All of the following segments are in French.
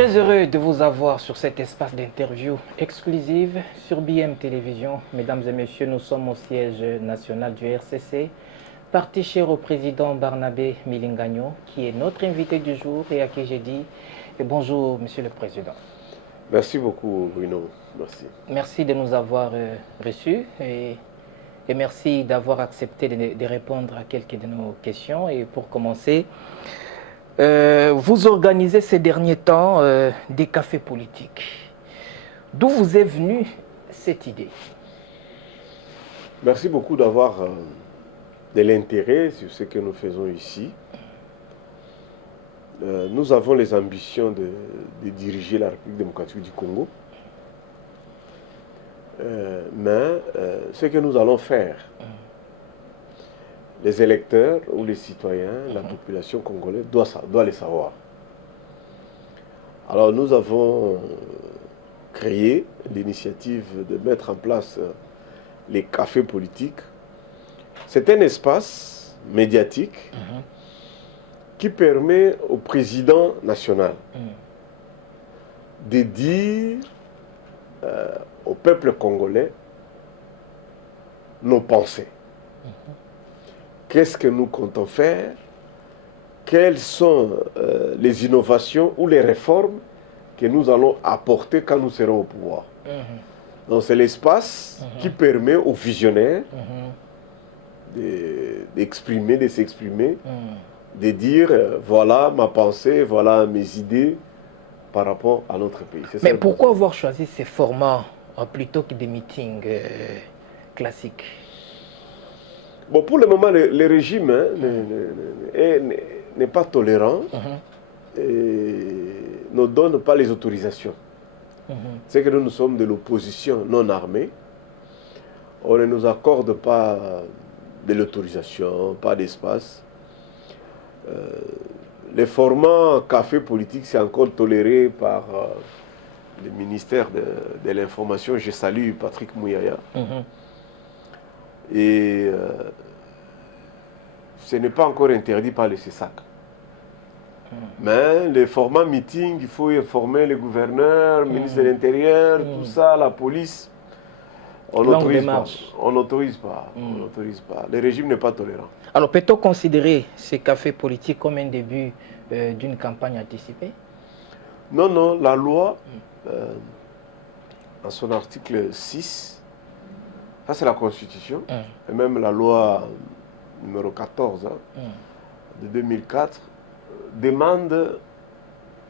Très heureux de vous avoir sur cet espace d'interview exclusive sur BM Télévision. Mesdames et messieurs, nous sommes au siège national du RCC, parti cher au président Barnabé Milingagno, qui est notre invité du jour et à qui j'ai dit bonjour, monsieur le président. Merci beaucoup, Bruno. Merci. Merci de nous avoir reçus et merci d'avoir accepté de répondre à quelques de nos questions. Et pour commencer, vous organisez ces derniers temps des cafés politiques. D'où vous est venue cette idée? Merci beaucoup d'avoir de l'intérêt sur ce que nous faisons ici. Nous avons les ambitions de diriger la République démocratique du Congo. Mais ce que nous allons faire, les électeurs ou les citoyens, la population congolaise doit les savoir. Alors nous avons créé l'initiative de mettre en place les cafés politiques. C'est un espace médiatique qui permet au président national de dire au peuple congolais nos pensées. Qu'est-ce que nous comptons faire? Quelles sont les innovations ou les réformes que nous allons apporter quand nous serons au pouvoir? Donc c'est l'espace qui permet aux visionnaires d'exprimer, de s'exprimer, de dire voilà ma pensée, voilà mes idées par rapport à notre pays. Mais pourquoi avoir choisi ces formats plutôt que des meetings classiques? Bon, pour le moment, le régime n'est pas tolérant et ne donne pas les autorisations. C'est que nous sommes de l'opposition non armée. On ne nous accorde pas de l'autorisation, pas d'espace. Les formats café politique, c'est encore toléré par le ministère de l'Information. Je salue Patrick Mouyaya. Et ce n'est pas encore interdit par le CESAC. Mais les formats meeting, il faut informer le gouverneur, le ministre de l'Intérieur, tout ça, la police. On n'autorise pas. On n'autorise pas. On n'autorise pas. Le régime n'est pas tolérant. Alors peut-on considérer ces cafés politiques comme un début d'une campagne anticipée? Non, non. La loi, en son article 6, ça c'est la Constitution, et même la loi numéro 14 de 2004, demande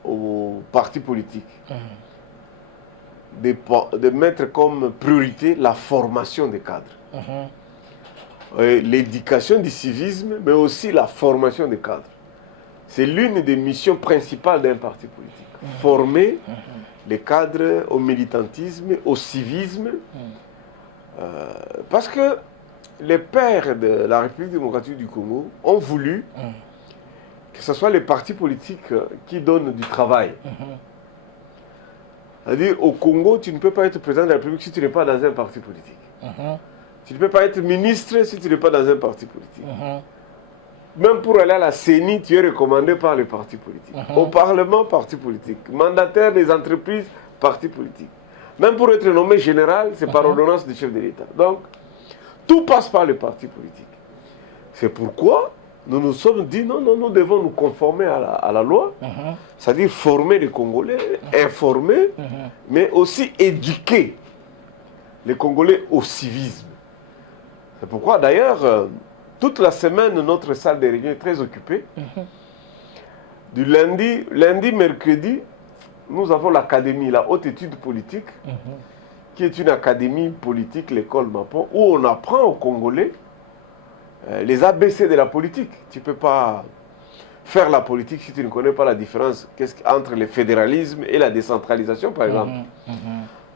aux partis politiques de mettre comme priorité la formation des cadres. L'éducation du civisme, mais aussi la formation des cadres. C'est l'une des missions principales d'un parti politique. Former les cadres au militantisme, au civisme, parce que les pères de la République démocratique du Congo ont voulu que ce soit les partis politiques qui donnent du travail. C'est-à-dire, au Congo, tu ne peux pas être président de la République si tu n'es pas dans un parti politique. Tu ne peux pas être ministre si tu n'es pas dans un parti politique. Même pour aller à la CENI, tu es recommandé par les partis politiques. Au Parlement, parti politique. Mandataire des entreprises, parti politique. Même pour être nommé général, c'est par ordonnance du chef de l'État. Donc, tout passe par les partis politiques. C'est pourquoi nous nous sommes dit non, non, nous devons nous conformer à la loi, c'est-à-dire former les Congolais, informer, mais aussi éduquer les Congolais au civisme. C'est pourquoi d'ailleurs, toute la semaine, notre salle de réunion est très occupée. Du lundi, mercredi, nous avons l'académie, la haute étude politique, qui est une académie politique, l'école Mapon, où on apprend aux Congolais les ABC de la politique. Tu ne peux pas faire la politique si tu ne connais pas la différence entre le fédéralisme et la décentralisation, par exemple.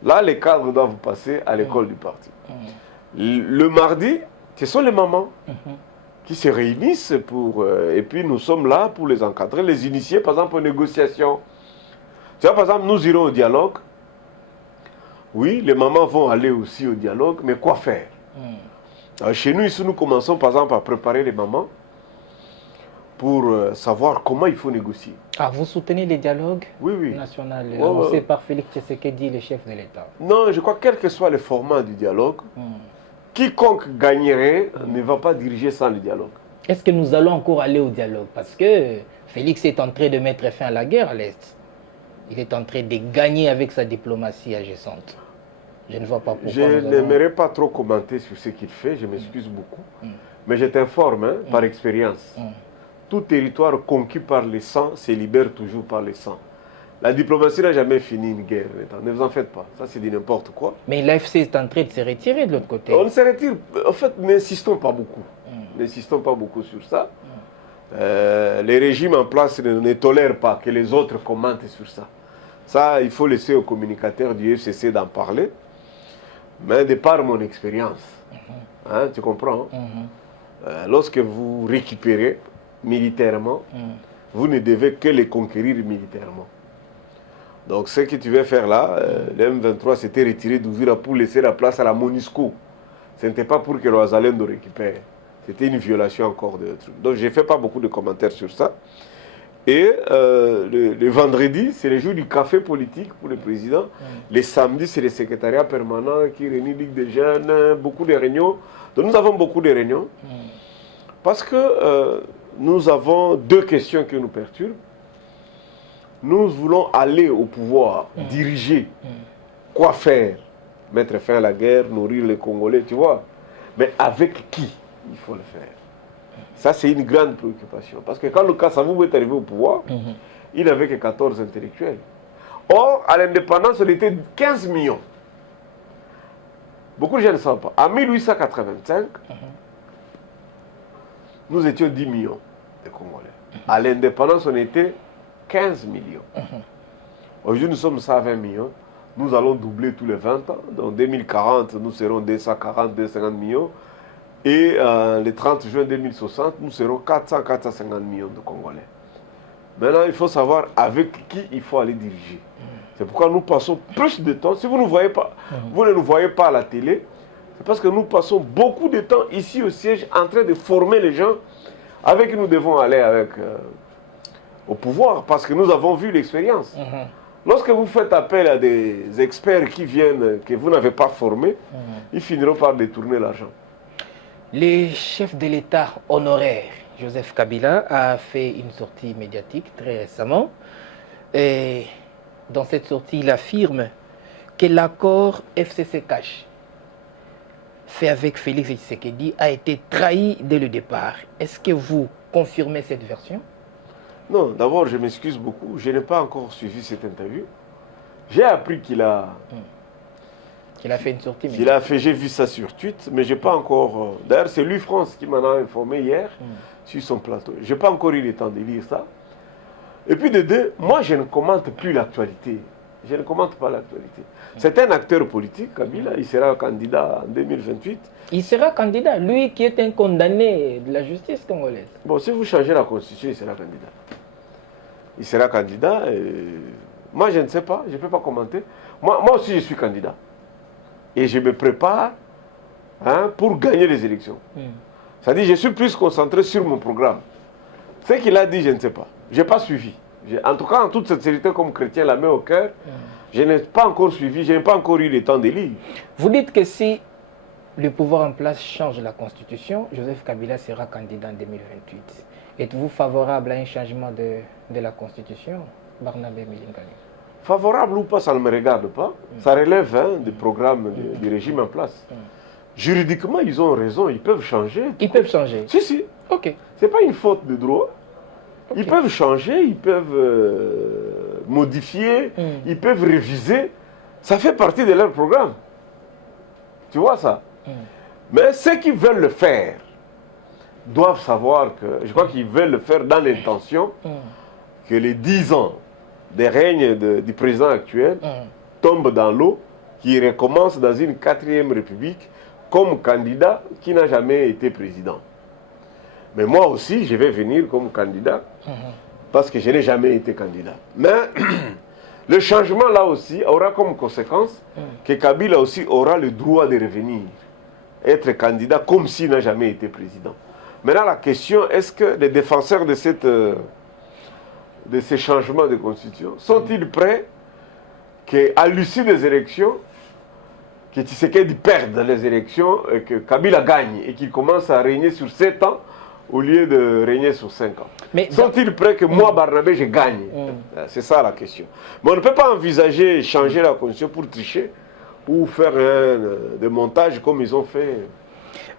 Là, les cadres doivent passer à l'école du parti. Le mardi, ce sont les mamans qui se réunissent et puis nous sommes là pour les encadrer, les initier, par exemple, aux négociations. Tu vois, par exemple, nous irons au dialogue. Oui, les mamans vont aller aussi au dialogue, mais quoi faire? Alors, chez nous, ici, nous commençons, par exemple, à préparer les mamans. pour savoir comment il faut négocier. Ah, vous soutenez les dialogues nationaux annoncés par Félix Tshisekedi, le chef de l'État? Non, je crois que quel que soit le format du dialogue, quiconque gagnerait ne va pas diriger sans le dialogue. Est-ce que nous allons encore aller au dialogue? Parce que Félix est en train de mettre fin à la guerre à l'Est. Il est en train de gagner avec sa diplomatie agissante. Je ne vois pas pourquoi. Je n'aimerais pas trop commenter sur ce qu'il fait, je m'excuse beaucoup. Mais je t'informe par expérience. Tout territoire conquis par le sang se libère toujours par le sang. La diplomatie n'a jamais fini une guerre. Ne vous en faites pas. Ça, c'est dit n'importe quoi. Mais l'AFC est en train de se retirer de l'autre côté. On se retire. En fait, n'insistons pas beaucoup. N'insistons pas beaucoup sur ça. Les régimes en place ne tolèrent pas que les autres commentent sur ça. Ça, il faut laisser aux communicateurs du FCC d'en parler. Mais de par mon expérience, hein, tu comprends, lorsque vous récupérez militairement, vous ne devez que les conquérir militairement. Donc ce que tu veux faire là, le M23 s'était retiré d'Ouvira pour laisser la place à la MONUSCO. Ce n'était pas pour que l'Oazalendo récupère. C'était une violation encore de trucs. Donc je ne fais pas beaucoup de commentaires sur ça. Et le vendredi, c'est le jour du café politique pour le président. Les samedis, c'est le secrétariat permanent qui réunit Ligue des jeunes, beaucoup de réunions. Donc nous avons beaucoup de réunions. Parce que nous avons deux questions qui nous perturbent. Nous voulons aller au pouvoir, diriger, quoi faire, mettre fin à la guerre, nourrir les Congolais, tu vois. Mais avec qui il faut le faire? Ça, c'est une grande préoccupation. Parce que quand le Kassavou est arrivé au pouvoir, il n'avait que 14 intellectuels. Or, à l'indépendance, on était 15 millions. Beaucoup de gens ne savent pas. En 1885, nous étions 10 millions de Congolais. À l'indépendance, on était 15 millions. Aujourd'hui, nous sommes 120 millions. Nous allons doubler tous les 20 ans. Donc, en 2040, nous serons 240, 250 millions. Et le 30 juin 2060, nous serons 400-450 millions de Congolais. Maintenant, il faut savoir avec qui il faut aller diriger. C'est pourquoi nous passons plus de temps. Si vous ne voyez pas, vous ne nous voyez pas à la télé, c'est parce que nous passons beaucoup de temps ici au siège en train de former les gens avec qui nous devons aller au pouvoir, parce que nous avons vu l'expérience. Lorsque vous faites appel à des experts qui viennent, que vous n'avez pas formés, ils finiront par détourner l'argent. Le chef de l'État honoraire, Joseph Kabila, a fait une sortie médiatique très récemment. Et dans cette sortie, il affirme que l'accord FCC-Cash fait avec Félix Tshisekedi a été trahi dès le départ. Est-ce que vous confirmez cette version? Non, d'abord, je m'excuse beaucoup. Je n'ai pas encore suivi cette interview. J'ai appris qu'il a... Il a fait une sortie. Il a fait, j'ai vu ça sur Twitter, mais je n'ai pas encore... D'ailleurs, c'est lui, France, qui m'en a informé hier sur son plateau. Je n'ai pas encore eu le temps de lire ça. Et puis de deux, moi, je ne commente plus l'actualité. Je ne commente pas l'actualité. C'est un acteur politique, Kabila, il sera candidat en 2028. Il sera candidat, lui qui est un condamné de la justice congolaise. Bon, si vous changez la constitution, il sera candidat. Il sera candidat. Moi, je ne sais pas, je ne peux pas commenter. Moi aussi, je suis candidat. Et je me prépare pour gagner les élections. C'est-à-dire, je suis plus concentré sur mon programme. Ce qu'il a dit, je ne sais pas. Je n'ai pas suivi. En tout cas, en toute sincérité, comme chrétien, la main au cœur, je n'ai pas encore suivi, je n'ai pas encore eu le temps de lire. Vous dites que si le pouvoir en place change la Constitution, Joseph Kabila sera candidat en 2028. Êtes-vous favorable à un changement de la Constitution, Barnabé Milingani? Favorable ou pas, ça ne me regarde pas. Ça relève du programme du régime en place. Juridiquement, ils ont raison, ils peuvent changer. Ils peuvent changer? Si, si. Ok. Ce n'est pas une faute de droit. Okay. Ils peuvent changer, ils peuvent modifier, ils peuvent réviser. Ça fait partie de leur programme. Tu vois ça? Mais ceux qui veulent le faire doivent savoir que, je crois qu'ils veulent le faire dans l'intention que les 10 ans des règnes du président actuel tombent dans l'eau, qui recommence dans une 4e république comme candidat qui n'a jamais été président. Mais moi aussi, je vais venir comme candidat parce que je n'ai jamais été candidat. Mais le changement là aussi aura comme conséquence que Kabila aussi aura le droit de revenir, être candidat comme s'il n'a jamais été président. Maintenant, la question, est-ce que les défenseurs de ces changements de constitution sont-ils prêts qu'à l'issue des élections, que Tshisekedi perde les élections et que Kabila gagne et qu'il commence à régner sur 7 ans au lieu de régner sur 5 ans? Sont-ils prêts que moi, Barnabé, je gagne? C'est ça la question. Mais on ne peut pas envisager changer la constitution pour tricher ou faire des montages comme ils ont fait.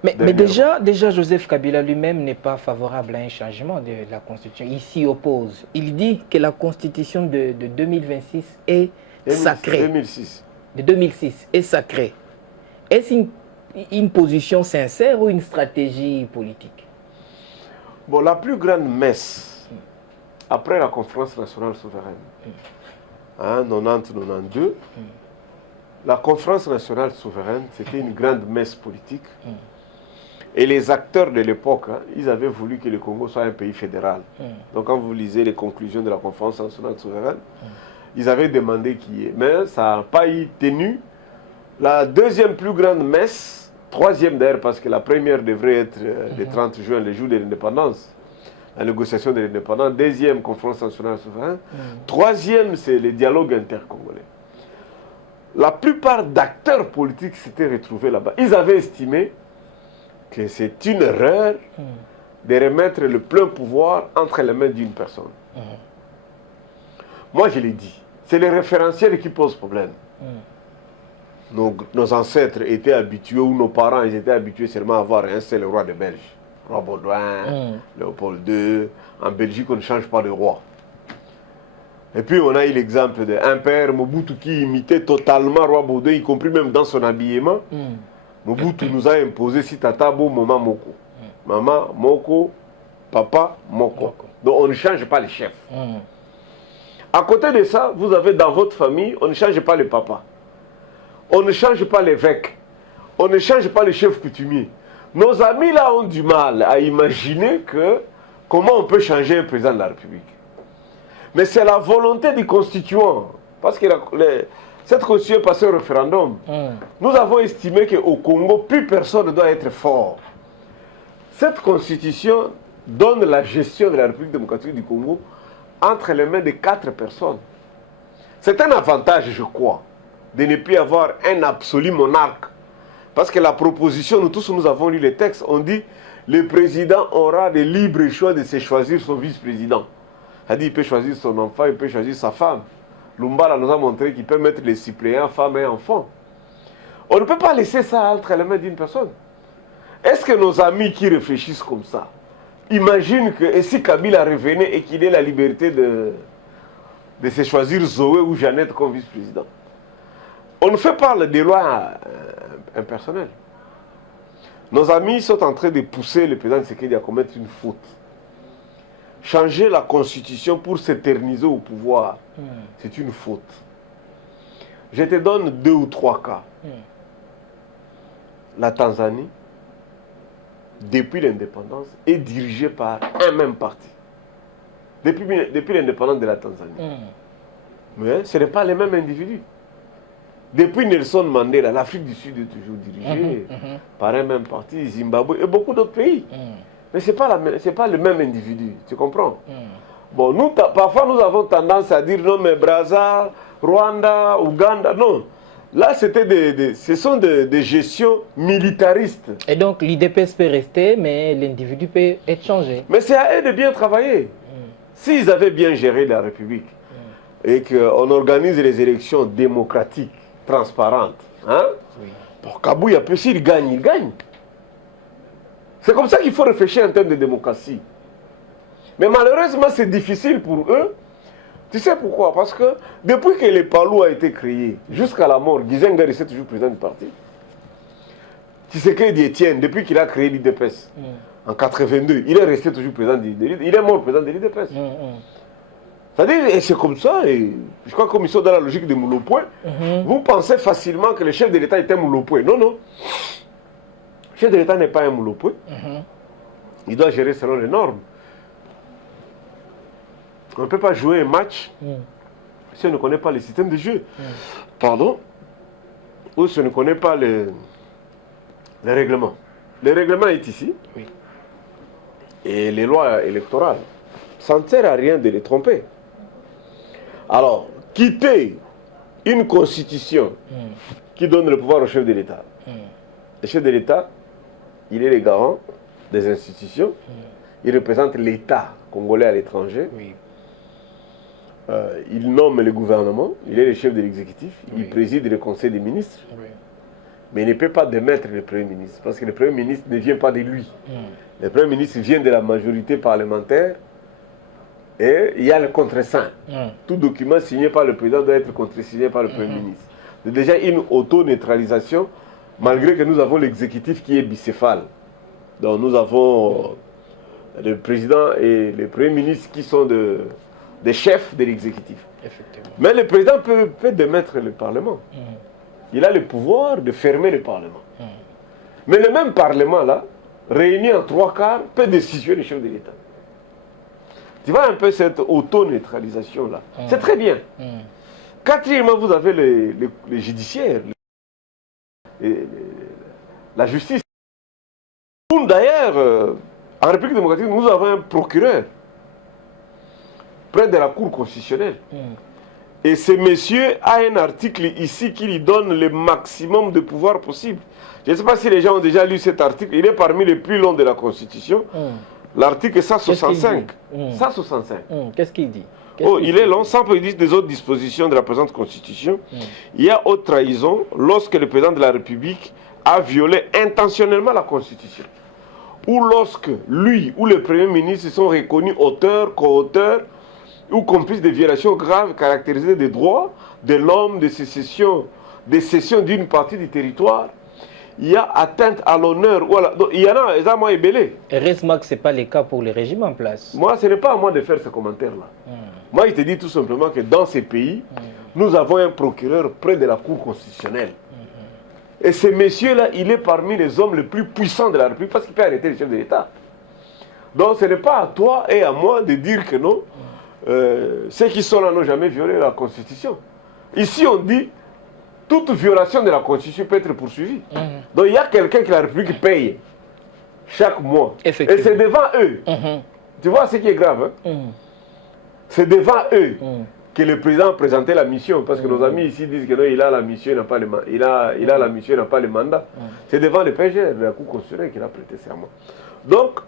Mais déjà, Joseph Kabila lui-même n'est pas favorable à un changement de la Constitution. Il s'y oppose. Il dit que la Constitution de 2026 est sacrée. 2006. De 2006 est sacrée. Est-ce une position sincère ou une stratégie politique? Bon, la plus grande messe, après la conférence nationale souveraine, 90-92, la conférence nationale souveraine, c'était une grande messe politique. Et les acteurs de l'époque, ils avaient voulu que le Congo soit un pays fédéral. Donc quand vous lisez les conclusions de la conférence nationale souveraine, ils avaient demandé qu'il y ait. Mais ça n'a pas eu tenu. La deuxième plus grande messe, troisième d'ailleurs, parce que la première devrait être le 30 juin, le jour de l'indépendance, la négociation de l'indépendance. Deuxième, conférence nationale souveraine. Troisième, c'est le dialogue intercongolais. La plupart d'acteurs politiques s'étaient retrouvés là-bas. Ils avaient estimé que c'est une erreur de remettre le plein pouvoir entre les mains d'une personne. Moi, je l'ai dit, c'est le référentiel qui pose problème. Nos ancêtres étaient habitués, ou nos parents ils étaient habitués seulement à avoir un seul roi de Belge. Roi Baudouin, Léopold II. En Belgique, on ne change pas de roi. Et puis, on a eu l'exemple d'un père, Mobutu, qui imitait totalement roi Baudouin, y compris même dans son habillement. Mobutu nous a imposé si tata beau, maman moko. Maman moko, papa moko. Donc on ne change pas les chefs. À côté de ça, vous avez dans votre famille, on ne change pas les papas. On ne change pas l'évêque. On ne change pas les chefs coutumiers. Nos amis là ont du mal à imaginer comment on peut changer un président de la République. Mais c'est la volonté du constituant. Parce que cette constitution est passée au référendum. Nous avons estimé qu'au Congo, plus personne ne doit être fort. Cette constitution donne la gestion de la République démocratique du Congo entre les mains de 4 personnes. C'est un avantage, je crois, de ne plus avoir un absolu monarque. Parce que la proposition, nous tous nous avons lu les textes, on dit le président aura le libre choix de se choisir son vice-président. C'est-à-dire il peut choisir son enfant, il peut choisir sa femme. Lumbala nous a montré qu'il peut mettre les suppléants, femmes et enfants. On ne peut pas laisser ça entre les mains d'une personne. Est-ce que nos amis qui réfléchissent comme ça imaginent que si Kabila revenait et qu'il ait la liberté de se choisir Zoé ou Jeannette comme vice-président? On ne fait pas des lois impersonnelles. Nos amis sont en train de pousser le président Tshisekedi à commettre une faute. Changer la constitution pour s'éterniser au pouvoir, c'est une faute. Je te donne 2 ou 3 cas. La Tanzanie, depuis l'indépendance, est dirigée par un même parti. Depuis l'indépendance de la Tanzanie. Mais ce n'est pas les mêmes individus. Depuis Nelson Mandela, l'Afrique du Sud est toujours dirigée par un même parti, Zimbabwe et beaucoup d'autres pays. Mais ce n'est pas le même individu, tu comprends? Bon, nous, parfois nous avons tendance à dire non, mais Brazza, Rwanda, Ouganda, non. Là, ce sont des gestions militaristes. Et donc l'IDPS peut rester, mais l'individu peut être changé. Mais c'est à eux de bien travailler. S'ils avaient bien géré la République et qu'on organise les élections démocratiques, transparentes, pour Kabouya, s'il gagne, il gagne. C'est comme ça qu'il faut réfléchir en termes de démocratie. Mais malheureusement, c'est difficile pour eux. Tu sais pourquoi? Parce que depuis que le PALU a été créé, jusqu'à la mort, Gizenga est toujours président du parti. Tshisekedi Etienne, depuis qu'il a créé l'IDPS, en 82, il est resté toujours président de l'IDPS. Il est mort président de l'IDPS. C'est-à-dire, et c'est comme ça, et je crois que comme ils sont dans la logique de Moulopoué, vous pensez facilement que le chef de l'État était Moulopoué. Non, non. Le chef de l'État n'est pas un Moulopoué. Il doit gérer selon les normes. On ne peut pas jouer un match si on ne connaît pas le système de jeu. Pardon? Ou si on ne connaît pas les règlements. Le règlement est ici. et les lois électorales. Ça ne sert à rien de les tromper. Alors, quitter une constitution qui donne le pouvoir au chef de l'État. Le chef de l'État, il est le garant des institutions. Il représente l'État congolais à l'étranger. Oui. Il nomme le gouvernement. Il est le chef de l'exécutif. Oui. Il préside le conseil des ministres. Oui. Mais il ne peut pas démettre le Premier ministre. Parce que le Premier ministre ne vient pas de lui. Le Premier ministre vient de la majorité parlementaire. Et il y a le contre-saint. Tout document signé par le président doit être contresigné par le Premier ministre. C'est déjà une auto-neutralisation, malgré que nous avons l'exécutif qui est bicéphale. Donc nous avons le président et le Premier ministre qui sont des chefs de l'exécutif. Mais le président peut démettre le Parlement. Il a le pouvoir de fermer le Parlement. Mais le même Parlement-là, réuni en 3/4, peut décisionner le chef de l'État. Tu vois un peu cette auto-neutralisation-là. C'est très bien. Quatrièmement, vous avez les judiciaires, la justice. D'ailleurs, en République démocratique, nous avons un procureur près de la Cour constitutionnelle. Et ce monsieur a un article ici qui lui donne le maximum de pouvoir possible. Je ne sais pas si les gens ont déjà lu cet article. Il est parmi les plus longs de la Constitution. L'article 165. 165. Qu'est-ce qu'il dit? Il est long, sans préjudice des autres dispositions de la présente Constitution. Il y a haute trahison lorsque le président de la République a violé intentionnellement la Constitution. Ou lorsque lui ou le Premier ministre sont reconnus auteurs, co-auteurs ou complices de violations graves caractérisées des droits de l'homme, de cession d'une partie du territoire. Il y a atteinte à l'honneur. Voilà. Donc, il y en a, moi, ébélé. Heureusement que ce n'est pas le cas pour le régime en place. Moi, ce n'est pas à moi de faire ce commentaire-là. Moi, je te dis tout simplement que dans ces pays, nous avons un procureur près de la Cour constitutionnelle. Et ce monsieur-là, il est parmi les hommes les plus puissants de la République parce qu'il peut arrêter le chef de l'État. Donc, ce n'est pas à toi et à moi de dire que non, ceux qui sont là n'ont jamais violé la Constitution. Ici, on dit toute violation de la Constitution peut être poursuivie. Donc il y a quelqu'un que la République paye chaque mois. Et c'est devant eux. Tu vois ce qui est grave. C'est devant eux que le président a présenté la mission. Parce que nos amis ici disent que non, il a la mission, il n'a pas le mandat. Il a la mission, il n'a pas le mandat. C'est devant le PG de la Cour constitutionnelle qu'il a prêté serment. Donc,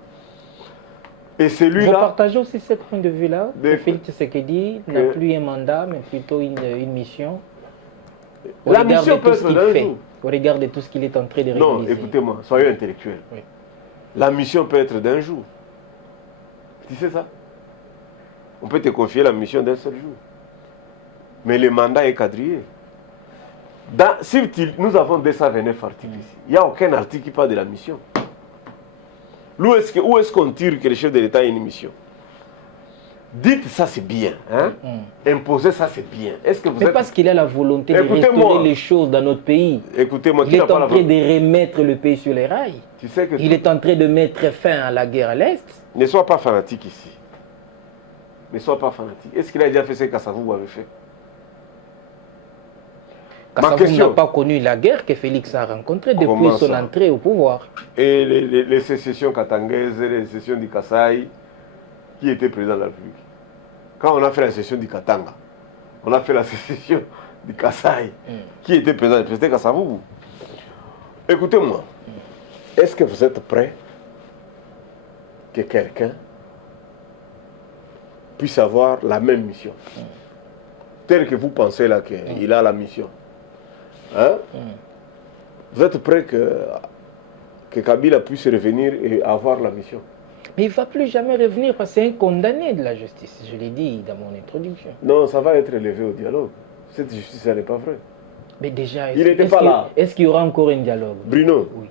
et celui-là... Vous partagez aussi ce point de vue-là, que Félix Tshisekedi n'a plus un mandat, mais plutôt une mission. La mission peut être d'un jour. Au regard de tout ce qu'il est en train de réaliser. Non, écoutez-moi, soyez intellectuels. Oui. La mission peut être d'un jour. Tu sais ça? On peut te confier la mission d'un seul jour. Mais le mandat est quadrillé. Nous avons 229 articles ici. Il n'y a aucun article qui parle de la mission. Où est-ce qu'on tire que le chef de l'État a une mission? Dites ça c'est bien, hein? Imposer ça c'est bien. Est-ce que vous êtes... parce qu'il a la volonté de restaurer les choses dans notre pays. Écoutez-moi, il est en train de remettre le pays sur les rails. Tu sais que il est en train de mettre fin à la guerre à l'Est. Ne sois pas fanatique ici. Ne sois pas fanatique. Est-ce qu'il a déjà fait ce que Kassavou avait fait? Kassavou n'a pas connu la guerre que Félix a rencontrée depuis son entrée au pouvoir. Et les sécessions katangaises, les sécessions du Kasaï, qui était président de la République? Quand on a fait la sécession du Katanga, on a fait la sécession du Kasaï, qui était président? C'était Kassavou. Écoutez-moi, est-ce que vous êtes prêts que quelqu'un puisse avoir la même mission, telle que vous pensez là qu'il a la mission? Hein? Vous êtes prêts que Kabila puisse revenir et avoir la mission? Mais il ne va plus jamais revenir parce que c'est un condamné de la justice. Je l'ai dit dans mon introduction. Non, ça va être élevé au dialogue. Cette justice, elle n'est pas vraie. Mais déjà, il n'était pas là. Est-ce qu'il y aura encore un dialogue? Bruno, oui.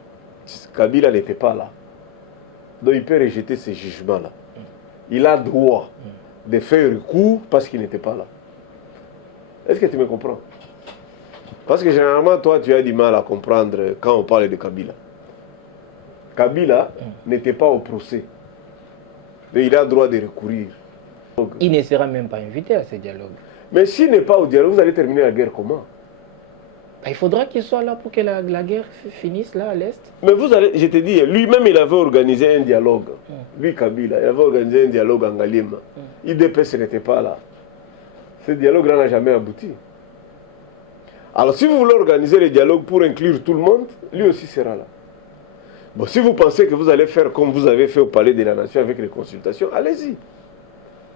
Kabila n'était pas là. Donc il peut rejeter ces jugements-là. Il a droit de faire recours parce qu'il n'était pas là. Est-ce que tu me comprends? Parce que généralement, toi, tu as du mal à comprendre quand on parle de Kabila. Kabila n'était pas au procès. Mais il a le droit de recourir. Donc, il ne sera même pas invité à ce dialogue. Mais s'il n'est pas au dialogue, vous allez terminer la guerre comment? Il faudra qu'il soit là pour que la guerre finisse là à l'Est. Mais vous allez, je te dis, lui-même il avait organisé un dialogue. lui Kabila, il avait organisé un dialogue en Galima. IDPS n'était pas là. Ce dialogue n'a jamais abouti. Alors si vous voulez organiser le dialogue pour inclure tout le monde, lui aussi sera là. Bon, si vous pensez que vous allez faire comme vous avez fait au Palais de la Nation avec les consultations, allez-y.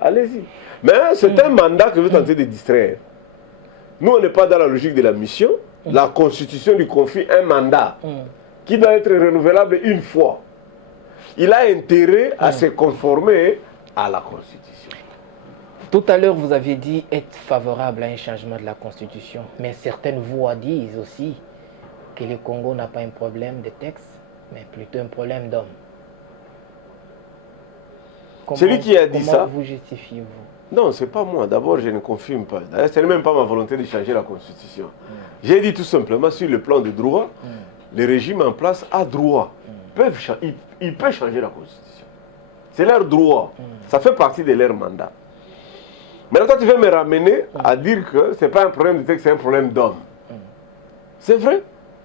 Allez-y. Mais c'est un mandat que vous tentez de distraire. Nous, on n'est pas dans la logique de la mission. La Constitution lui confie un mandat qui doit être renouvelable une fois. Il a intérêt à se conformer à la Constitution. Tout à l'heure, vous aviez dit être favorable à un changement de la Constitution. Mais certaines voix disent aussi que le Congo n'a pas un problème de texte, mais plutôt un problème d'homme. Celui qui a dit ça... Comment vous justifiez-vous? Non, ce n'est pas moi. D'abord, je ne confirme pas. D'ailleurs, ce n'est même pas ma volonté de changer la Constitution. J'ai dit tout simplement, sur le plan de droit, les régimes en place à droit. Ils peuvent changer la Constitution. C'est leur droit. Ça fait partie de leur mandat. Maintenant, toi, tu veux me ramener à dire que ce n'est pas un problème de texte, c'est un problème d'homme. C'est vrai.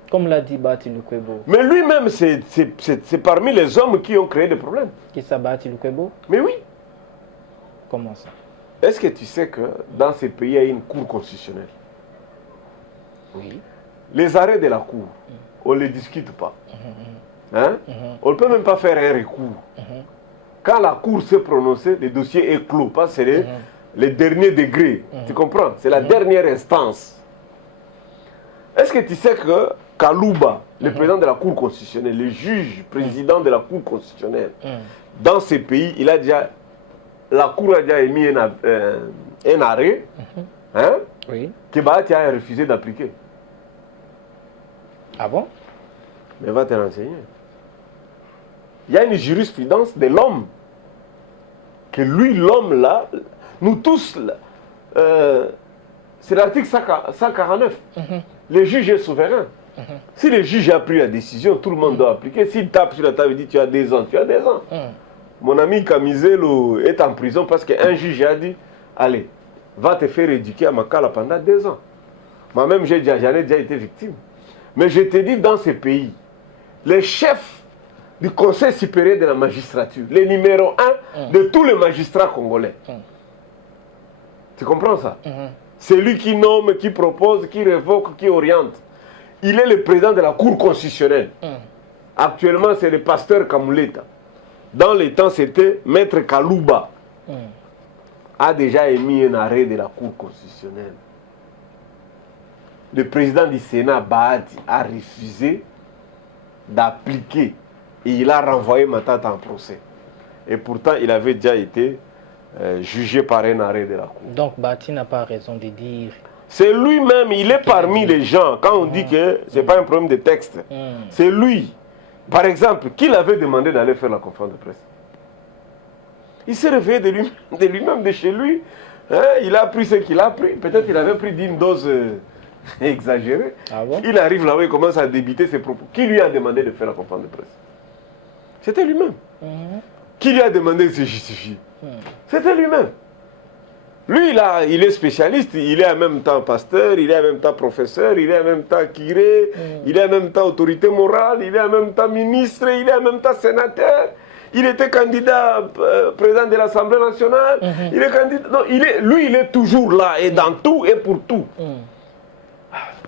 Comme l'a dit Bati Lukwebo. Mais lui-même, c'est parmi les hommes qui ont créé des problèmes. Qui ça, Bati Lukwebo? Mais oui. Comment ça? Est-ce que tu sais que dans ces pays, il y a une cour constitutionnelle? Oui. Les arrêts de la cour, on ne les discute pas. Hein? On ne peut même pas faire un recours. Quand la cour s'est prononcée, le dossier est clos. Parce que c'est les derniers degrés. Tu comprends? C'est la dernière instance. Est-ce que tu sais que Kalouba, le président de la Cour constitutionnelle, le juge président de la Cour constitutionnelle, dans ces pays, il a déjà, la Cour a déjà émis un arrêt que Bahati a refusé d'appliquer. Ah bon? Mais va te renseigner. Il y a une jurisprudence de l'homme. Que lui, l'homme là, nous tous, c'est l'article 149. Le juge est souverain. Si le juge a pris la décision, tout le monde doit appliquer. S'il tape sur la table et dit tu as 2 ans, tu as 2 ans. Mon ami Kamizelo est en prison parce qu'un juge a dit allez, va te faire éduquer à Makala pendant 2 ans. Moi-même, j'en ai déjà été victime. Mais je te dis, dans ces pays, les chefs du Conseil supérieur de la magistrature, les numéro 1 de tous les magistrats congolais. Tu comprends ça? C'est lui qui nomme, qui propose, qui révoque, qui oriente. Il est le président de la Cour constitutionnelle. Actuellement, c'est le pasteur Kamouleta. Dans les temps, c'était Maître Kalouba. A déjà émis un arrêt de la Cour constitutionnelle. Le président du Sénat, Bahati, a refusé d'appliquer. Et il a renvoyé Matata en procès. Et pourtant, il avait déjà été jugé par un arrêt de la Cour. Donc Bahati n'a pas raison de dire... C'est lui-même, il est parmi les gens. Quand on dit que ce n'est pas un problème de texte, c'est lui. Par exemple, qui l'avait demandé d'aller faire la conférence de presse? Il s'est réveillé de lui-même, de chez lui. Hein? Il a pris ce qu'il a pris. Peut-être qu'il avait pris d'une dose exagérée. Ah bon? Il arrive là-bas, il commence à débiter ses propos. Qui lui a demandé de faire la conférence de presse? C'était lui-même. Qui lui a demandé de se justifier? C'était lui-même. Lui, il est spécialiste, il est en même temps pasteur, il est en même temps professeur, il est en même temps curé, il est en même temps autorité morale, il est en même temps ministre, il est en même temps sénateur. Il était candidat président de l'Assemblée nationale. Il est candidat. Non, lui, il est toujours là, et dans tout et pour tout.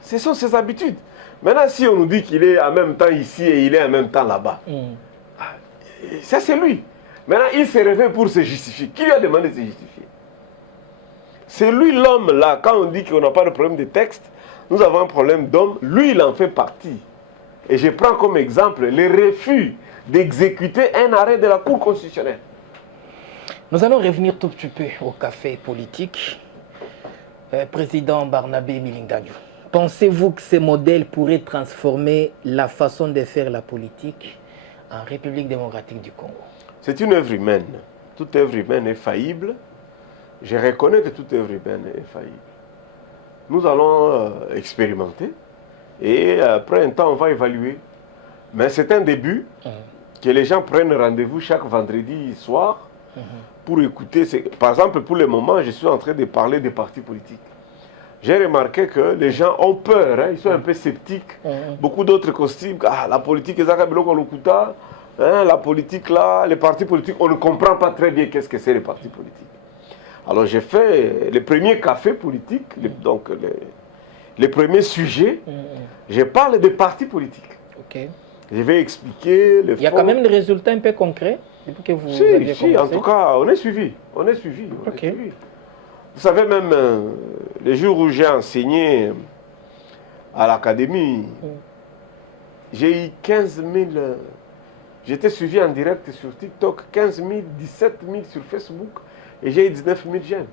Ce sont ses habitudes. Maintenant, si on nous dit qu'il est en même temps ici et il est en même temps là-bas, ça c'est lui. Maintenant, il se réveille pour se justifier. Qui lui a demandé de se justifier? C'est lui l'homme là. Quand on dit qu'on n'a pas de problème de texte, nous avons un problème d'homme. Lui, il en fait partie. Et je prends comme exemple le refus d'exécuter un arrêt de la Cour constitutionnelle. Nous allons revenir tout petit peu au café politique. Président Barnabé Milinganyou, pensez-vous que ces modèles pourraient transformer la façon de faire la politique en République démocratique du Congo? C'est une œuvre humaine. Toute œuvre humaine est faillible. Je reconnais que toute œuvre humaine est faillible. Nous allons expérimenter et après un temps, on va évaluer. Mais c'est un début que les gens prennent rendez-vous chaque vendredi soir pour écouter. Par exemple, pour le moment, je suis en train de parler des partis politiques. J'ai remarqué que les gens ont peur, hein, ils sont un peu sceptiques. Beaucoup d'autres costumes, la politique est Hein, la politique là, les partis politiques, on ne comprend pas très bien qu'est-ce que c'est les partis politiques. Alors j'ai fait les premiers cafés politiques, donc les premiers sujets, je parle des partis politiques. Okay. Je vais expliquer les Il y a quand même des résultats un peu concrets depuis que vous si, aviez commencé. En tout cas, on est suivi. On est suivi. Okay. Vous savez, même les jours où j'ai enseigné à l'académie, j'ai eu 15 000... J'étais suivi en direct sur TikTok, 15 000, 17 000 sur Facebook, et j'ai eu 19 000 j'aime.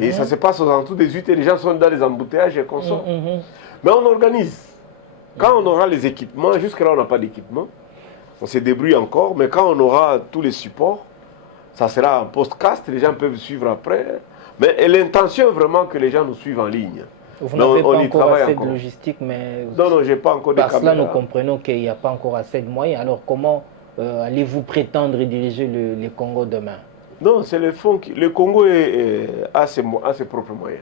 Et ça se passe aux alentours des 8 et les gens sont dans les embouteillages et consorts. Mais on organise. Quand on aura les équipements, jusque-là on n'a pas d'équipement, on se débrouille encore, mais quand on aura tous les supports, ça sera un podcast, les gens peuvent suivre après. Mais l'intention est vraiment que les gens nous suivent en ligne. Vous n'avez pas encore assez de logistique, mais... Non, je n'ai pas encore de caméras. Par cela, nous comprenons qu'il n'y a pas encore assez de moyens. Alors comment allez-vous prétendre diriger le Congo demain? Non, c'est le fonds qui... Le Congo a ses propres moyens.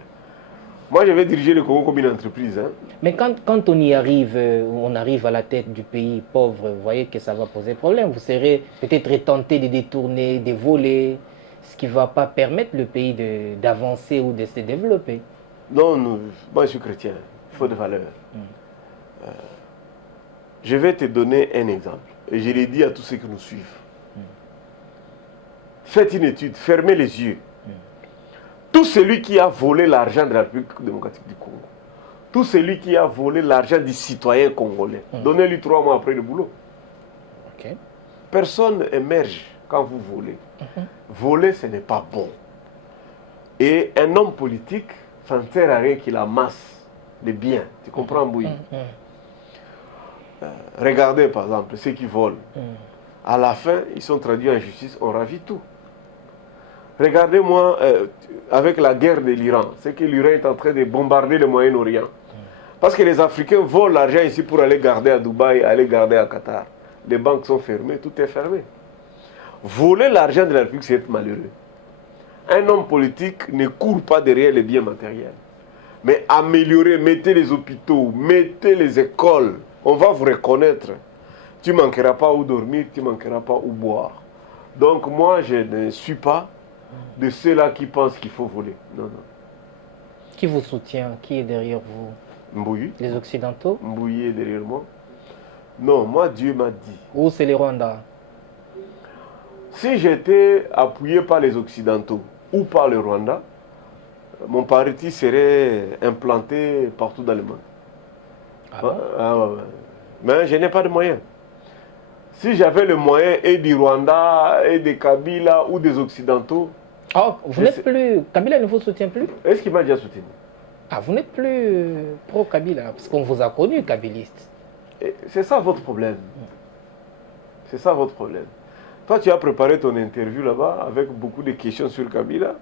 Moi, je vais diriger le Congo comme une entreprise. Hein. Mais quand on y arrive, on arrive à la tête du pays pauvre, vous voyez que ça va poser problème. Vous serez peut-être tenté de détourner, de voler, ce qui ne va pas permettre le pays d'avancer ou de se développer. Non, moi je suis chrétien, il faut des valeurs. Je vais te donner un exemple, et je l'ai dit à tous ceux qui nous suivent. Faites une étude, fermez les yeux. Tout celui qui a volé l'argent de la République démocratique du Congo, tout celui qui a volé l'argent des citoyens congolais, donnez-lui 3 mois après le boulot. Okay. Personne émerge quand vous volez. Voler, ce n'est pas bon. Et un homme politique, ça ne sert à rien qu'il amasse des biens. Tu comprends, Bouy? Regardez, par exemple, ceux qui volent. À la fin, ils sont traduits en justice, on ravit tout. Regardez-moi, avec la guerre de l'Iran, c'est que l'Iran est en train de bombarder le Moyen-Orient. Parce que les Africains volent l'argent ici pour aller garder à Dubaï, aller garder à Qatar. Les banques sont fermées, tout est fermé. Voler l'argent de la République, c'est être malheureux. Un homme politique ne court pas derrière les biens matériels. Mais améliorer, mettez les hôpitaux, mettez les écoles. On va vous reconnaître. Tu ne manqueras pas où dormir, tu ne manqueras pas où boire. Donc moi, je ne suis pas de ceux-là qui pensent qu'il faut voler. Non, non. Qui vous soutient? Qui est derrière vous? Mbouyi. Les Occidentaux? Mbouyi est derrière moi. Non, moi, Dieu m'a dit. Ou c'est les Rwandais? Si j'étais appuyé par les Occidentaux ou par le Rwanda, mon parti serait implanté partout dans le monde. Mais je n'ai pas de moyens. Si j'avais le moyen et du Rwanda, et des Kabila ou des Occidentaux... Oh, vous n'êtes plus... Kabila ne vous soutient plus? Est-ce qu'il m'a déjà soutenu? Ah, vous n'êtes plus pro-Kabila, parce qu'on vous a connu kabiliste. C'est ça votre problème. C'est ça votre problème. Toi, tu as préparé ton interview là-bas avec beaucoup de questions sur Kabila.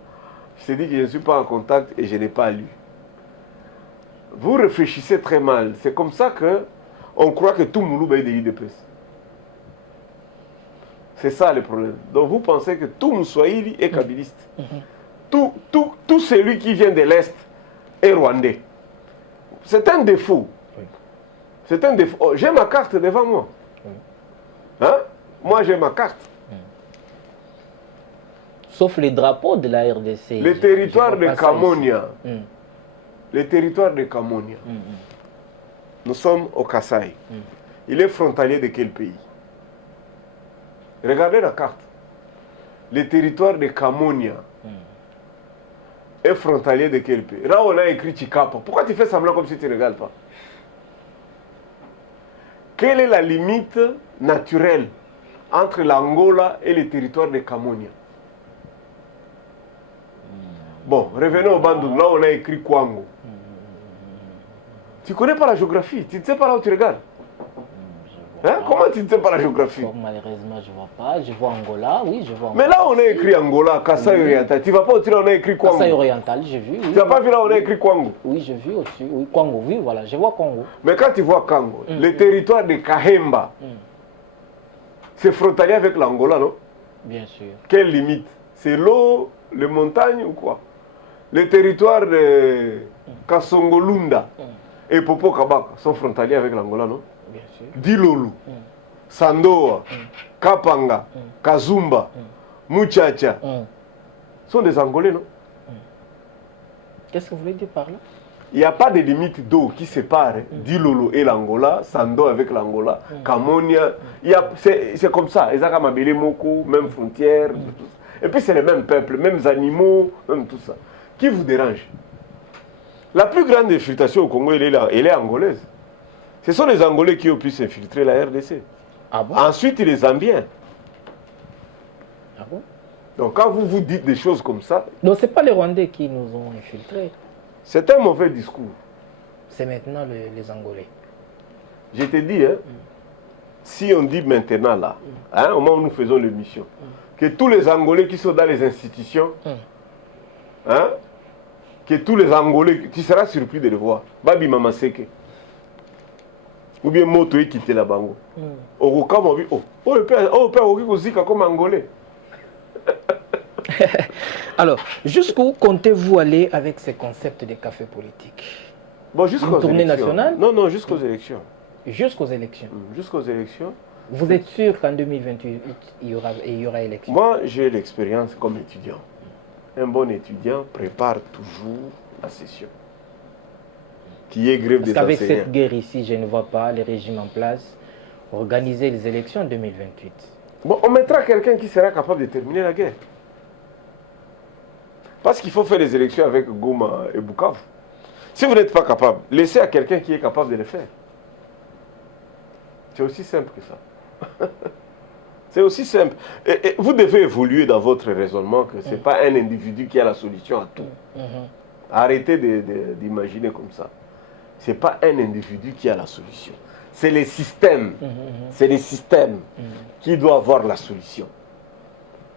Je t'ai dit que je ne suis pas en contact et je n'ai pas lu. Vous réfléchissez très mal. C'est comme ça qu'on croit que tout Moulouba est des UDPS. C'est ça le problème. Donc vous pensez que tout Moussoaïli est kabiliste. Tout celui qui vient de l'Est est rwandais. C'est un défaut. C'est un défaut. Oh, j'ai ma carte devant moi. Hein? Moi, j'ai ma carte. Sauf les drapeaux de la RDC. Le territoire de Kamonia. Le territoire de Kamonia. Nous sommes au Kasaï. Il est frontalier de quel pays? Regardez la carte. Le territoire de Kamonia est frontalier de quel pays? Là, on a écrit Chikapa. Pourquoi tu fais semblant comme si tu ne regardes pas? Quelle est la limite naturelle entre l'Angola et le territoire de Kamonia? Bon, revenons au Bandung. Là, on a écrit Kwango. Tu ne connais pas la géographie. Tu ne sais pas là où tu regardes. Hein? Comment tu ne sais pas la géographie? Malheureusement, je ne vois pas. Je vois Angola, oui, je vois Angola. Mais là, on a écrit Angola, Kasaï Oriental. Tu ne vas pas au-dessus, là, on a écrit Kwango. Kasaï Oriental, j'ai vu. Oui. Tu n'as pas vu là, on a écrit Kwango? Oui, j'ai vu au-dessus. Oui, Kwango, oui, voilà, je vois Kwango. Mais quand tu vois Kwango, le territoire de Kahemba, c'est frontalier avec l'Angola, non? Bien sûr. Quelle limite? C'est l'eau, les montagnes ou quoi? Les territoires de Kasongolunda et Popo Kabaka sont frontaliers avec l'Angola, non? Bien sûr. Dilolu. Sandoa, Kapanga, Kazumba, Muchacha, sont des Angolais, non? Qu'est-ce que vous voulez dire par là? Il n'y a pas de limite d'eau qui sépare Dilolo et l'Angola, Sando avec l'Angola, Camonia. C'est comme ça. Ils ont Mabele Moko, même frontière. Et puis c'est les mêmes peuples, mêmes animaux, même tout ça. Qui vous dérange? La plus grande infiltration au Congo, elle est angolaise. Ce sont les Angolais qui ont pu s'infiltrer la RDC. Ah bon? Ensuite, les Zambiens. Ah bon? Donc quand vous vous dites des choses comme ça... Donc ce n'est pas les Rwandais qui nous ont infiltrés. C'est un mauvais discours. C'est maintenant les Angolais. Je te dis, hein, si on dit maintenant là, au moment où nous faisons l'émission, que tous les Angolais qui sont dans les institutions, que tous les Angolais, tu seras surpris de le voir. Babi Mama Seke. Ou bien Moto est quitté la Bango. Au cas où le père comme Angolais. Alors, jusqu'où comptez-vous aller avec ces concepts de café politique? Bon, jusqu'aux tournée élections. nationale? Non, jusqu'aux élections. Jusqu'aux élections. Jusqu'aux élections. Vous êtes sûr qu'en 2028, il y aura élection? Moi, j'ai l'expérience comme étudiant. Un bon étudiant prépare toujours la session. Qui est grève des enseignants. Parce qu'avec cette guerre ici, je ne vois pas les régimes en place organiser les élections en 2028. Bon, on mettra quelqu'un qui sera capable de terminer la guerre. Parce qu'il faut faire les élections avec Goma et Bukavu. Si vous n'êtes pas capable, laissez à quelqu'un qui est capable de le faire. C'est aussi simple que ça. C'est aussi simple. Et vous devez évoluer dans votre raisonnement que ce n'est pas un individu qui a la solution à tout. Arrêtez d'imaginer comme ça. Ce n'est pas un individu qui a la solution. C'est les systèmes. C'est les systèmes qui doivent avoir la solution.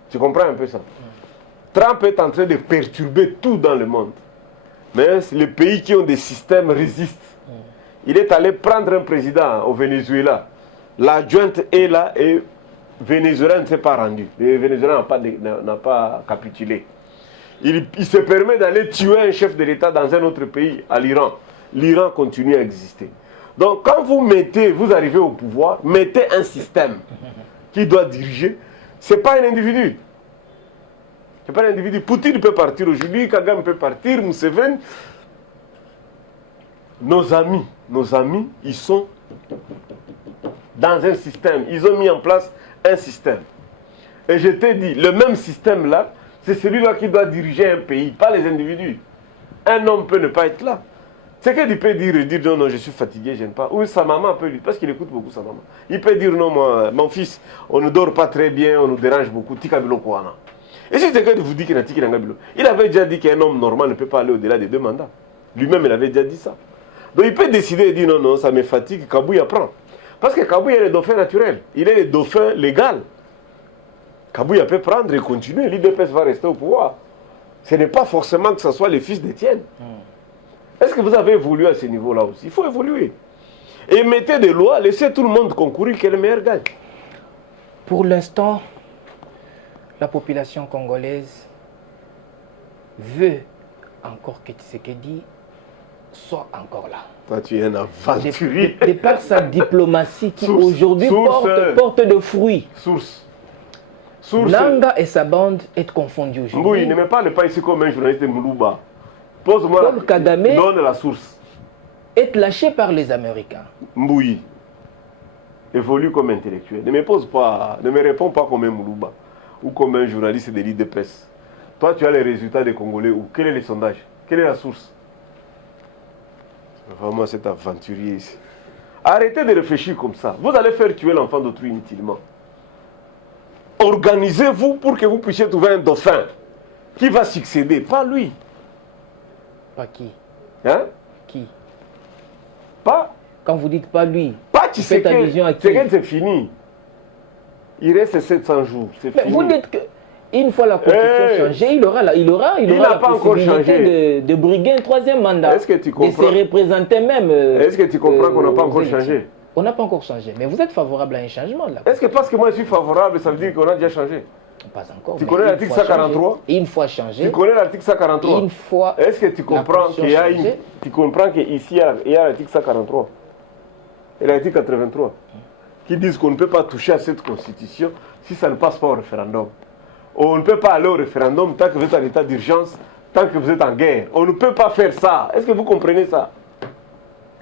Tu comprends un peu ça? Trump est en train de perturber tout dans le monde. Mais les pays qui ont des systèmes résistent. Il est allé prendre un président au Venezuela. L'adjointe est là et le Venezuela ne s'est pas rendu. Le Venezuela n'a pas capitulé. Il se permet d'aller tuer un chef de l'État dans un autre pays, à l'Iran. L'Iran continue à exister. Donc quand vous arrivez au pouvoir, mettez un système qui doit diriger. Ce n'est pas un individu. Ce n'est pas un individu. Poutine peut partir aujourd'hui, Kagame peut partir, Museveni. Nos amis, ils sont dans un système. Ils ont mis en place un système. Et je t'ai dit, le même système-là, c'est celui-là qui doit diriger un pays, pas les individus. Un homme peut ne pas être là. C'est qu'il peut dire non, je suis fatigué, je n'aime pas. Ou sa maman peut lui, parce qu'il écoute beaucoup sa maman. Il peut dire non, mon fils, on ne dort pas très bien, on nous dérange beaucoup. Et si quelqu'un vous dit qu'il a Tiki Nangabilo, il avait déjà dit qu'un homme normal ne peut pas aller au-delà des 2 mandats. Lui-même, il avait déjà dit ça. Donc il peut décider et dire non, ça me fatigue, Kabouya prend. Parce que Kabouya est le dauphin naturel, il est le dauphin légal. Kabouya peut prendre et continuer, l'IDPS va rester au pouvoir. Ce n'est pas forcément que ce soit les fils d'Étienne. Est-ce que vous avez évolué à ce niveau-là aussi? Il faut évoluer. Et mettez des lois, laissez tout le monde concourir, que le meilleur gagne. Pour l'instant, la population congolaise veut encore que Tshisekedi soit encore là. Toi, tu es un aventurier. De par sa diplomatie qui aujourd'hui porte de fruits. Source. Nanga et sa bande est confondus aujourd'hui. Oui, ne me parle pas ici comme un journaliste de Moulouba. Pose-moi donne la source. Est lâché par les Américains. Mboui évolue comme intellectuel. Ne me réponds pas comme un Moulouba ou comme un journaliste de l'IDPS. Toi, tu as les résultats des Congolais. Quel est le sondage? Quelle est la source? Vraiment, cet aventurier ici. Arrêtez de réfléchir comme ça. Vous allez faire tuer l'enfant d'autrui inutilement. Organisez-vous pour que vous puissiez trouver un dauphin qui va succéder, pas lui. Pas qui? Hein? Qui? Pas. Quand vous dites pas lui, pas tu sais allusion à qui? C'est fini. Il reste 700 jours. C'est fini. Vous dites que une fois la constitution changée, il aura la possibilité de briguer un 3e mandat. Est-ce que tu comprends? De se représenter même. Est-ce que tu comprends qu'on n'a pas encore changé? On n'a pas encore changé. Mais vous êtes favorable à un changement là. Est-ce que parce que moi je suis favorable, ça veut dire qu'on a déjà changé? Pas encore. Tu connais l'article 143? Une fois changé. Tu connais l'article 143? Une fois. Est-ce que tu comprends qu'ici il y a l'article 143 et l'article 83? qui disent qu'on ne peut pas toucher à cette constitution si ça ne passe pas au référendum. On ne peut pas aller au référendum tant que vous êtes en état d'urgence, tant que vous êtes en guerre. On ne peut pas faire ça. Est-ce que vous comprenez ça?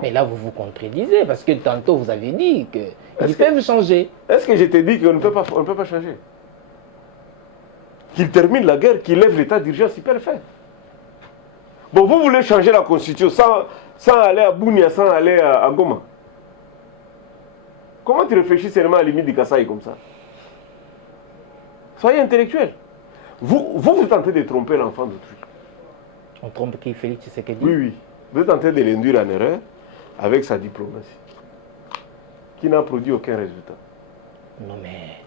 Mais là, vous vous contredisez, parce que tantôt, vous avez dit qu'ils peuvent changer. Est-ce que je t'ai dit qu'on ne peut pas changer? Qu'ils terminent la guerre, qu'ils lèvent l'état d'urgence, ils peuvent le faire. Bon, vous voulez changer la constitution sans aller à Bounia, sans aller à Goma. Comment tu réfléchis seulement à la limite du Kasaï comme ça? Soyez intellectuel. Vous êtes en train de tromper l'enfant d'autrui. On trompe qui, Félix Tshisekedi? Oui, oui. Vous êtes en train de l'induire en erreur avec sa diplomatie, qui n'a produit aucun résultat. Non, mais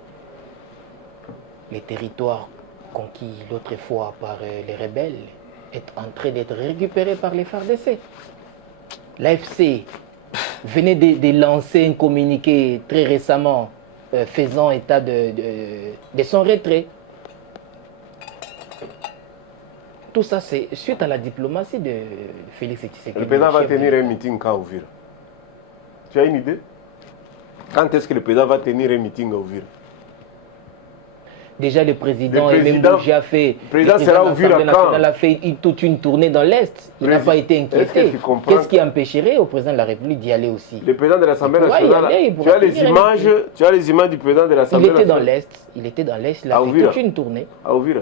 les territoires conquis l'autre fois par les rebelles est en train d'être récupérés par les FARDC. L'AFC venait de lancer un communiqué très récemment faisant état de son retrait. Tout ça, c'est suite à la diplomatie de Félix Tshisekedi. Le président va tenir un meeting quand Ouvira. Tu as une idée? Quand est-ce que le président va tenir un meeting à Ouvira? Déjà, le président a fait. Le président sera au Ouvira quand? Il a fait toute une tournée dans l'Est. Il n'a pas été inquiété. Qu'est-ce qui empêcherait au président de la République d'y aller aussi? Le président de l'Assemblée nationale, tu as les images du président de l'Assemblée nationale. Il était dans l'Est, il a fait toute une tournée. À Ouvira.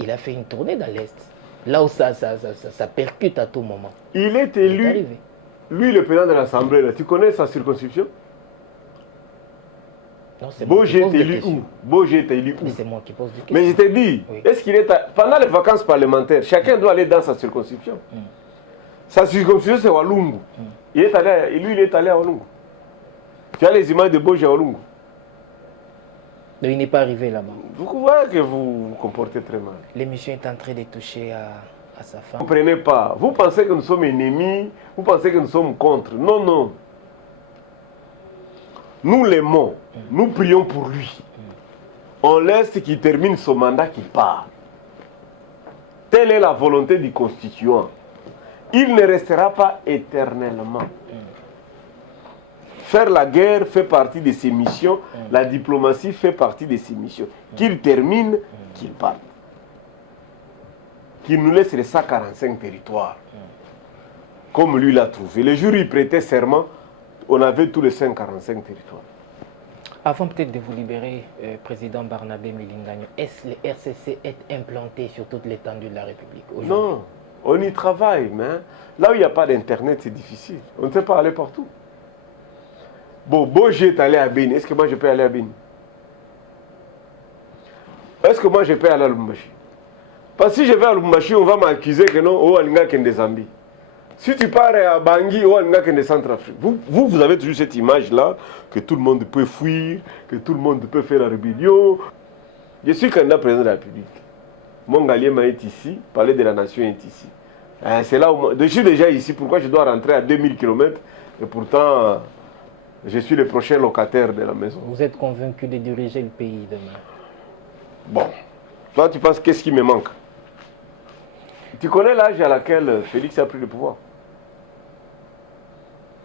Il a fait une tournée dans l'Est. Là où ça percute à tout moment. Il est élu, lui le président de l'Assemblée, tu connais sa circonscription? Non, c'est Bourget est élu où? Bourget est élu où? C'est moi qui pose des questions. Mais je t'ai dit, oui. Est-ce qu'il est pendant les vacances parlementaires, chacun doit aller dans sa circonscription. Sa circonscription c'est Walungu. Il est allé à Walungu. Tu as les images de Bourget à Walungu. Donc, il n'est pas arrivé là-bas. Vous voyez que vous vous comportez très mal. L'émission est en train de toucher à sa femme. Vous ne comprenez pas. Vous pensez que nous sommes ennemis, vous pensez que nous sommes contre. Non, non. Nous l'aimons, nous prions pour lui. On laisse qu'il termine son mandat, qu'il part. Telle est la volonté du constituant. Il ne restera pas éternellement. Faire la guerre fait partie de ses missions, la diplomatie fait partie de ses missions. Qu'il termine, qu'il parte. Qu'il nous laisse les 145 territoires, comme lui l'a trouvé. Le jour où il prêtait serment, on avait tous les 145 territoires. Avant peut-être de vous libérer, Président Barnabé Milingagno, est-ce que le RCC est implanté sur toute l'étendue de la République aujourd'hui? Non, on y travaille, mais là où il n'y a pas d'Internet, c'est difficile. On ne sait pas aller partout. Bon, Bourget est allé à Béni. Est-ce que moi je peux aller à Béni? Est-ce que moi je peux aller à Lubumbashi? Parce que si je vais à Lubumbashi, on va m'accuser que non, oh, il n'y a qu'un des Zambie. Si tu pars à Bangui, oh, il n'y a qu'un des Centrafrique. Vous avez toujours cette image-là, que tout le monde peut fuir, que tout le monde peut faire la rébellion. Je suis candidat président de la République. Mon Galiema est ici, Palais de la Nation est ici. C'est là où je suis déjà ici, pourquoi je dois rentrer à 2000 km et pourtant, je suis le prochain locataire de la maison. Vous êtes convaincu de diriger le pays demain? Bon. Toi, tu penses qu'est-ce qui me manque? Tu connais l'âge à laquelle Félix a pris le pouvoir?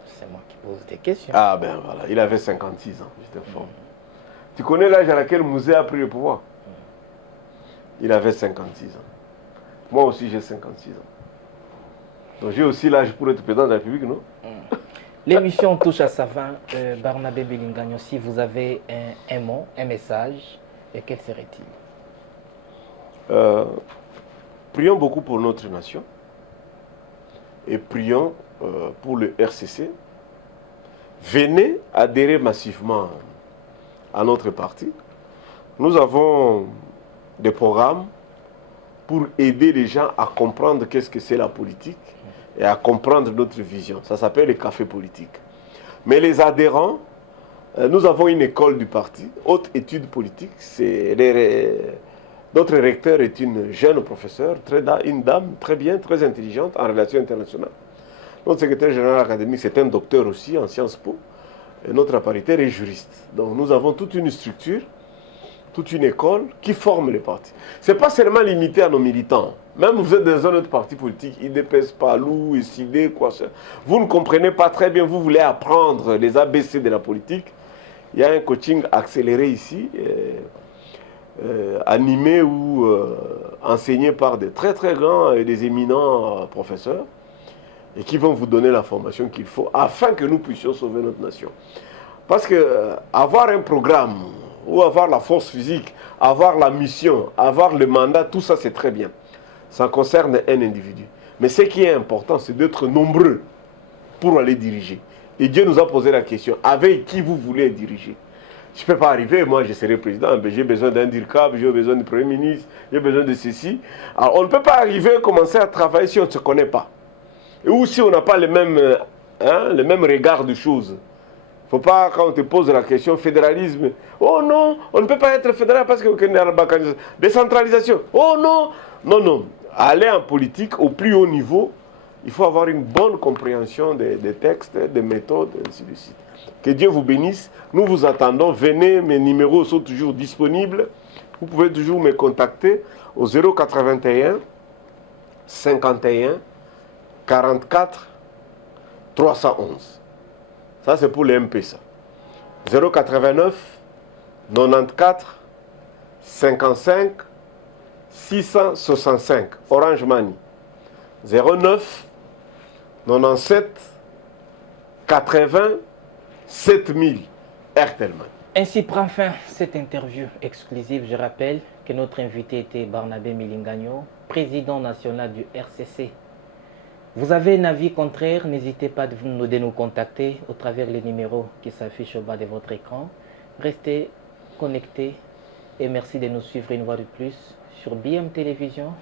C'est moi qui pose des questions. Ah ben voilà, il avait 56 ans, je t'informe. Tu connais l'âge à laquelle Mouzé a pris le pouvoir? Il avait 56 ans. Moi aussi j'ai 56 ans. Donc j'ai aussi l'âge pour être président de la République, non? L'émission touche à sa fin. Barnabé Milingagno, si vous avez un mot, un message, quel serait-il? Prions beaucoup pour notre nation et prions pour le RCC. Venez adhérer massivement à notre parti. Nous avons des programmes pour aider les gens à comprendre qu'est-ce que c'est la politique et à comprendre notre vision. Ça s'appelle le café politique. Mais les adhérents, nous avons une école du parti, haute études politiques. Notre recteur est une jeune professeure, une dame très bien, très intelligente en relations internationales. Notre secrétaire général académique, c'est un docteur aussi en Sciences Po. Et notre apparitaire est juriste. Donc nous avons toute une structure toute une école qui forme les partis. Ce n'est pas seulement limité à nos militants. Même vous êtes dans un autre parti politique, IDPS, PALU, SID, quoi. Vous ne comprenez pas très bien, vous voulez apprendre les ABC de la politique. Il y a un coaching accéléré ici, animé ou enseigné par des très très grands et des éminents professeurs, et qui vont vous donner la formation qu'il faut afin que nous puissions sauver notre nation. Parce que avoir un programme, ou avoir la force physique, avoir la mission, avoir le mandat, tout ça c'est très bien. Ça concerne un individu. Mais ce qui est important, c'est d'être nombreux pour aller diriger. Et Dieu nous a posé la question, avec qui vous voulez diriger? Je ne peux pas arriver, moi je serai président, j'ai besoin d'un DIRCAP, j'ai besoin du Premier ministre, j'ai besoin de ceci. Alors on ne peut pas arriver, commencer à travailler si on ne se connaît pas. Ou si on n'a pas le même regard de choses. Il ne faut pas, quand on te pose la question fédéralisme, oh non, on ne peut pas être fédéral parce que décentralisation, oh non, non, non. Aller en politique au plus haut niveau, il faut avoir une bonne compréhension des textes, des méthodes, ainsi de suite. Que Dieu vous bénisse. Nous vous attendons. Venez, mes numéros sont toujours disponibles. Vous pouvez toujours me contacter au 081 51 44 311. Ça, c'est pour les MP, ça. 089 94 55 665. Orange Money. 09 97 80 7000. Airtelman. Ainsi prend fin cette interview exclusive. Je rappelle que notre invité était Barnabé Milingagno, président national du RCC. Vous avez un avis contraire, n'hésitez pas de nous contacter au travers les numéros qui s'affichent au bas de votre écran. Restez connectés et merci de nous suivre une fois de plus sur BM Télévision,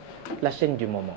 la chaîne du moment.